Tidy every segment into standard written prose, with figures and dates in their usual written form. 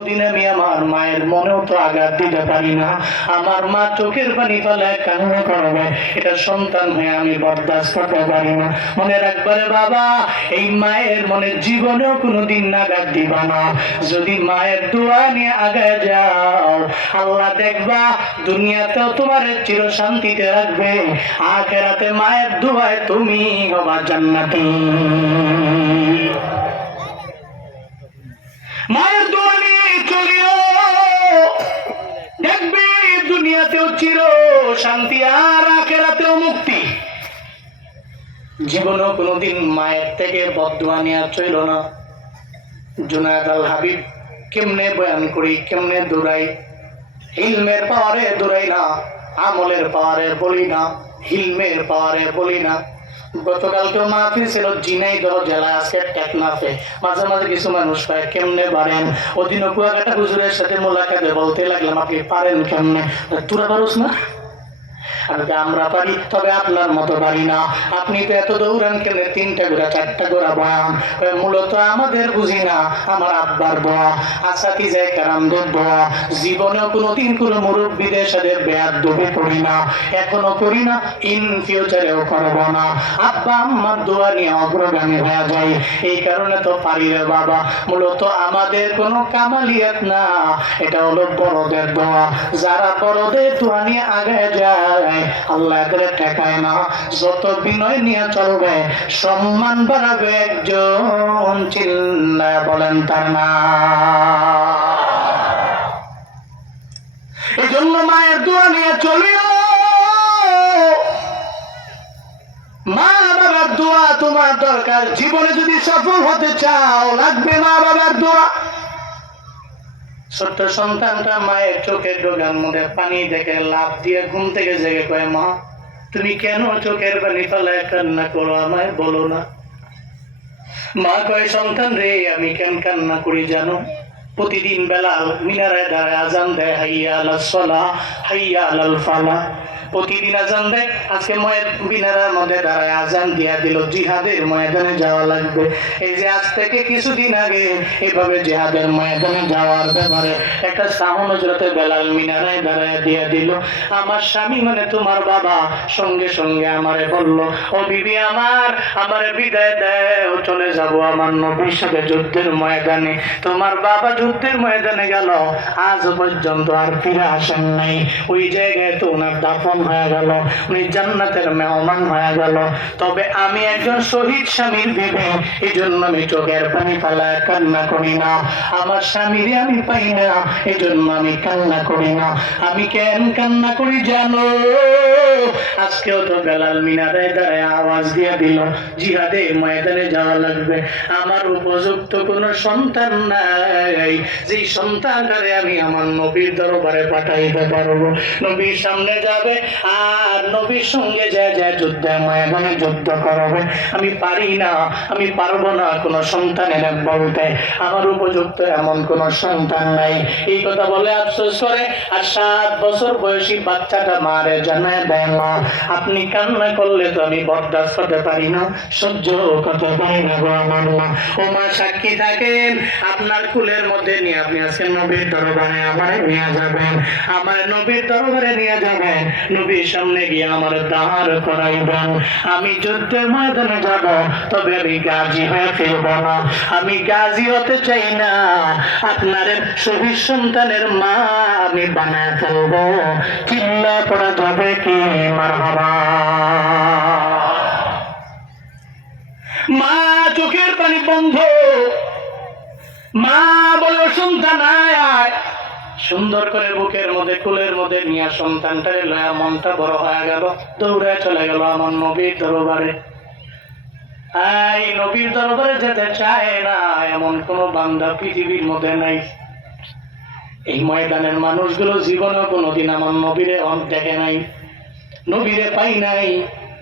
দিন আমি আমার মায়ের মনেও তো আঘাত দিতে পারি না। আমার মা চোখের পানি ফেলে কান্না করবে, এটা সন্তান হয়ে আমি বরদাস্ত করতে পারি না। মনে রাখবারে বাবা, এই মায়ের মনে জীবনেও কোনোদিন আঘাত দিবা না। যদি মায়ের দোয়া নিয়ে আগায় যাও, আল্লাহ দেখবা দুনিয়াতেও তোমার চির শান্তিতে রাখবে, আখিরাতে মায়ের দোয়ায় তুমি হবা জান্নাতি। মায়ের দোয়া নিয়ে চলিও, দেখবে দুনিয়াতেও চির শান্তি আর আখিরাতেও মুক্তি। জীবনেও কোনোদিন মায়ের থেকে বদদোয়া নিয়ে চইল না। জুনায়েদ আল হাবিব কেমনে বয়ান করি, কেমনে দৌড়াই, হিলমের পাওয়ারে দৌড়াই না, আমলের পাওয়ারে বলি না, হিলমের পাওয়ারে বলি না। গতকালকে মাহফিল ছিল ঝিনাইদহ জেলা, আজকে টেকনাফে। মাঝে মাঝে কিছু মানুষ পায় কেমনে পারেন, ওদিন কুয়াকাটা হুজুরের সাথে মোলাকাতে বলতে লাগলাম আপনি পারেন কেমনে, তোরা পারোস না? আমরা পারি, তবে আপনার মতো পারি না। আপনি তো এত দৌড়ান কেন, 3টা ঘোড়া 4টা ঘোড়া বয়ান, মূলত আমাদের বুঝি না, আমার আব্বার দোয়া, আসাতিজায়ে কেরামদের দোয়া। জীবনেও কোনোদিন কোনো মুরব্বীদের সাথে বেয়াদবি করি না, এখনো করি না, ইন ফিউচারেও করব না। আব্বা আম্মার দোয়া নিয়ে অগ্রগামী হয়ে যায়, এই কারণে তো পারি রে বাবা। মূলত আমাদের কোনো কামালিয়াত না, এটা হলো বড়দের দোয়া। যারা বড়দের দোয়া নিয়ে আগে যায়, আল্লাহ এদের ঠেকায় না। যত বিনয় নিয়ে চলবে, সম্মান বাড়াবে একজন, চিল্লায় বলেন তার না। এই জন্য মায়ের দোয়া নিয়ে চলিও। মা বাবার দোয়া তোমার দরকার। জীবনে যদি সফল হতে চাও, লাগবে মা বাবার দোয়া। ছোট্ট সন্তানটা মায়ের চোখের ডোগার মধ্যে পানি দেখে লাফ দিয়ে ঘুম থেকে জেগে কয়, মা তুমি কেন চোখের পানি ফেলায় কান্না করো, আমায় বলো না। মা কয়, সন্তান রে, আমি কেন কান্না করি জানো? প্রতিদিন বেলা মিনারে দাঁড়ায় আজান দেয়, হাইয়া আলাস সালাহ, হাইয়া আলাল ফালাহ। প্রতিদিন আজান দেয়, আজকে মিনারের মধ্যে দাঁড়ায় আজান দিয়া দিল, জিহাদের ময়দানে যাওয়া লাগবে। এই যে আজ থেকে কিছুদিন আগে এভাবে জিহাদের ময়দানে যাওয়ার ব্যাপারে একটা সাউন্ড হযরতে বেলাল মিনারে দাঁড়ায় দিয়া দিল। আমার স্বামী মানে তোমার বাবা সঙ্গে সঙ্গে আমারে বলল, ও বিবি আমারে বিদায় দাও, চলে যাব আমার নবীর সাথে যুদ্ধের ময়দানে। তোমার বাবা যুদ্ধের ময়দানে গেল, আজ পর্যন্ত আর ফিরে আসেন নাই। ওই জায়গায় তো ওনার দাফন হয়ে গেল, উনি জান্নাতের মেহমান হয়ে গেল। তবে আমি একজন শহীদ স্বামীর বিবি, এই জন্য আমি চোখের পানি ফেলায় কান্না করি না। আমার স্বামীরে আমি পাই না, এই জন্য আমি কান্না করি না। আমি কেন কান্না করি জানো? আজকেও তো বেলাল মিনারে দাঁড়ায় আওয়াজ দিয়ে দিল, জিহাদে ময়দানে যাওয়া লাগবে। আমার উপযুক্ত কোন সন্তান নাই, যেই সন্তানটারে আমি আমার নবীর দরবারে পাঠাইতে পারবো। নবীর সামনে যাবে আর নবীর সঙ্গে যায় যুদ্ধে ময়দানে যুদ্ধ করবে। আমি পারি না, আমি পারবো না কোন সন্তানের বলতে, আমার উপযুক্ত এমন কোন সন্তান নাই। এই কথা বলে আফসোস করে আর 7 বছর বয়সী বাচ্চাটা মারে জানায় দেয়, মা আপনি কান্না করলে তো আমি বরদাস্ত করতে পারি না, সহ্য করতে পারি না গো আমার মা। ও মা সাক্ষী থাকেন, আপনার কুলের মধ্যে নিয়ে আপনি আজকে নবীর দরবারে আমারে নিয়ে যাবেন, আমার নবীর দরবারে নিয়ে যাবেন, নবীর সামনে গিয়ে আমার দাঁড় করাইবেন। আমি যুদ্ধের ময়দানে যাব, তবে আমি গাজী হয়ে ফিরব না। আমি গাজী হতে চাই না, আপনার শহীদ সন্তানের মা আমি বানায় ফেলবো। চিল্লা পড়া যাবে কি মারহাবা? মা চোখের পানি বন্ধ, মা বলে সন্তান আয়। সুন্দর করে বুকের মধ্যে কুলের মধ্যে নিয়ে সন্তানটারে লয়া মনটা বড় হয়ে গেল, দৌড়ে চলে গেল আমার নবীর দরবারে। এই নবীর দরবারে যেতে চায় না এমন কোন বান্দা পৃথিবীর মধ্যে নাই। এই ময়দানের মানুষগুলো জীবনে কোনোদিন আমার নবীরে দেখে নাই, নবীরে পাই নাই,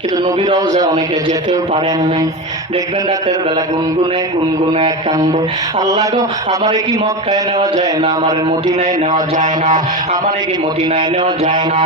কিন্তু নবীরাও যা অনেকে যেতেও পারেন নাই। দেখবেন রাতের বেলা গুনগুনে গুনগুনে কান্দে, আল্লাহ গো আমারে কি মক্কায় নেওয়া যায় না, আমারে মদিনায় নেওয়া যায় না, আমারে কি মদিনায় নেওয়া যায় না।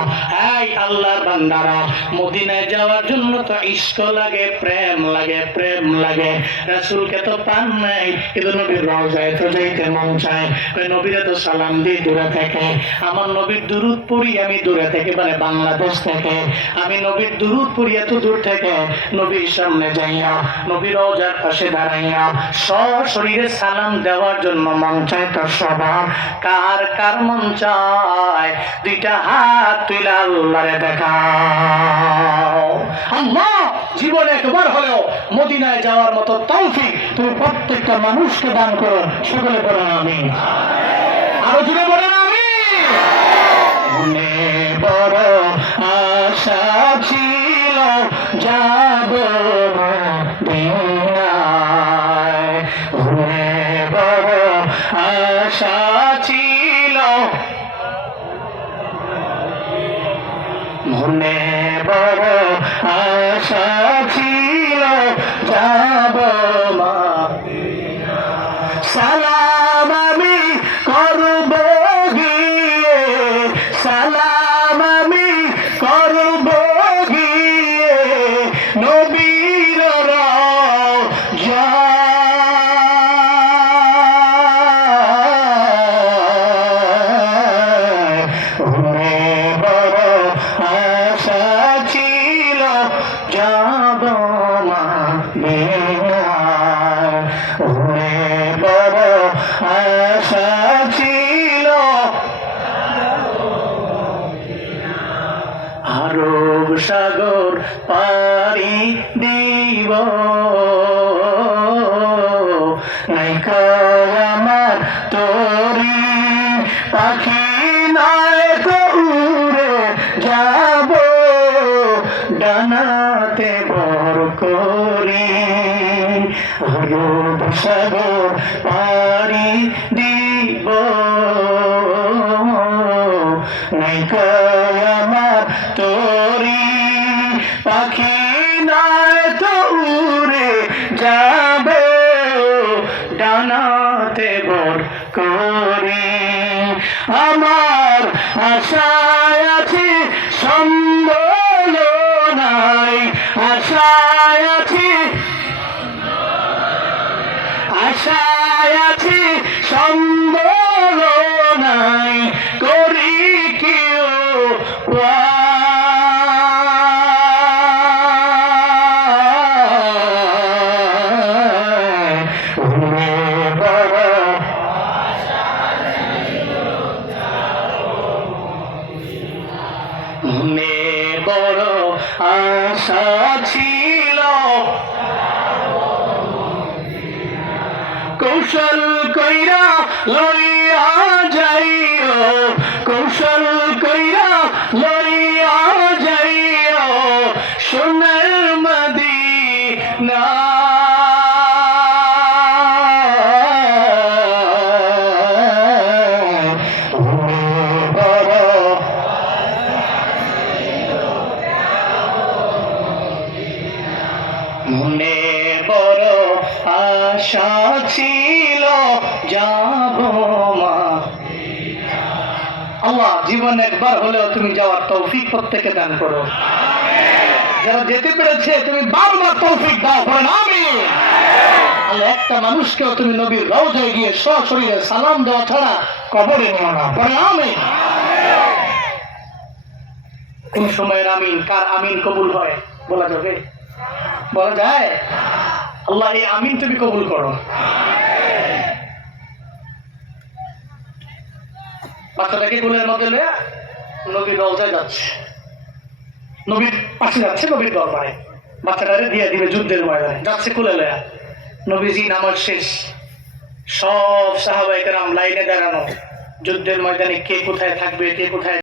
এই আল্লাহর বান্দারা, মদিনায় যাওয়ার জন্য তো ইশক লাগে, প্রেম লাগে, প্রেম লাগে। রাসূলকে তো পান নাই, কিন্তু নবীর রওজায় তো যাইতে মন চায়। ওই নবীরে তো সালাম দিই দূরে থেকে, আমার নবীর দুরূদ পড়ি আমি দূরে থেকে, মানে বাংলাদেশ থেকে আমি নবীর দুরূদ পড়ি এত দূর থেকে, নবীর সামনে যাইয়া নবীর রওজার পাশে দাঁড়াইয়া সশরীরে সালাম দেওয়ার জন্য মন চায়। তো সবার কার কার মন চায় দুইটা হাত তুইলা আল্লাহরে দেখাও। আল্লাহ জীবনে একবার হলেও মদিনায় যাওয়ার মতো তৌফিক তুমি প্রত্যেকটা মানুষকে দান করো। সকলে বলেন আমিন। আরো জোরে বলেন আমিন। মনে বড় আশা ছিল যাব মদিনায়, মনে বড় আশা ছিল, মনে বড় আশা ছিল যাব মদিনায়। সালাম আমি করব গিয়ে, সালাম আমি করব গিয়ে নবীর রওজায়, মনে বড় আশা ছিল যাব মদিনায়, মনে বড় আশা ছিল। আরব সাগর পাড়ি দিব, নাইকা আমার তরি পাখি নাই তো উড়ে যাব ডানাতে ভর করি। আরব সাগর পাড়ি দিব, নাইকা আমার তরি পাখি নাই তো উড়ে যাবে ডানাতে ভর করি। আমার আশায় আছি সম্বল নাই, আশায় আছি, আশায় আছি সম্বল নাই, করি কেউ মনে বড় আশা ছিল, কৌশল কইরা লইয়া যাইও, কৌশল কইরা লইয়া যাইও সোনার মদিনা। মনে বড় আশা ছিল যাব মদিনায়। আল্লাহ জীবন একবার হলেও তুমি যাওয়ার তৌফিক প্রত্যেকে দান করো। যারা যেতে পেরেছে তুমি বারবার তৌফিক দাও, করেন আমিন। আল্লাহ একটা মানুষকেও তুমি নবীর রওজায় গিয়ে সশরীরে সালাম দেওয়া ছাড়া কবরে নিও না, করেন আমিন। কোন সময়ের আমিন কার আমিন কবুল হয় বলা যাবে? বলা যায়? আল্লাহ এই আমিন তুমি কবুল করো। বাচ্চাটাকে কোলের মধ্যে লয়ে নবীর রওজায় যাচ্ছে, নবীর পাশে যাচ্ছে, নবীর দরবারে বাচ্চাটারে দিয়ে দিবে যুদ্ধের ময়দানে, যাচ্ছে কোলে লয়া। নবীজি নামাজ শেষ, সব সাহাবায়ে কেরাম লাইনে দাঁড়ানো, যুদ্ধের ময়দানে কে কোথায় থাকবে, কে কোথায়